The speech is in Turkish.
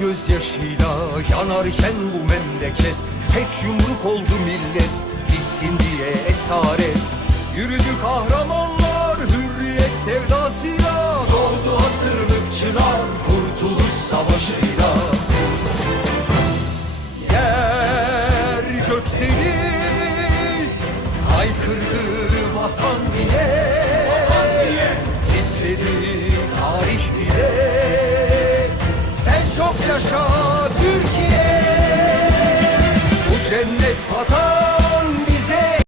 gözyaşıyla yanarken bu memleket. Tek yumruk oldu millet bitsin diye esaret. Yürüdü kahramanlar hürriyet sevdasıyla. Doğdu asırlık çınar kurtuluş savaşıyla. Yer gök deniz Haykırdı vatan diye auf der Show.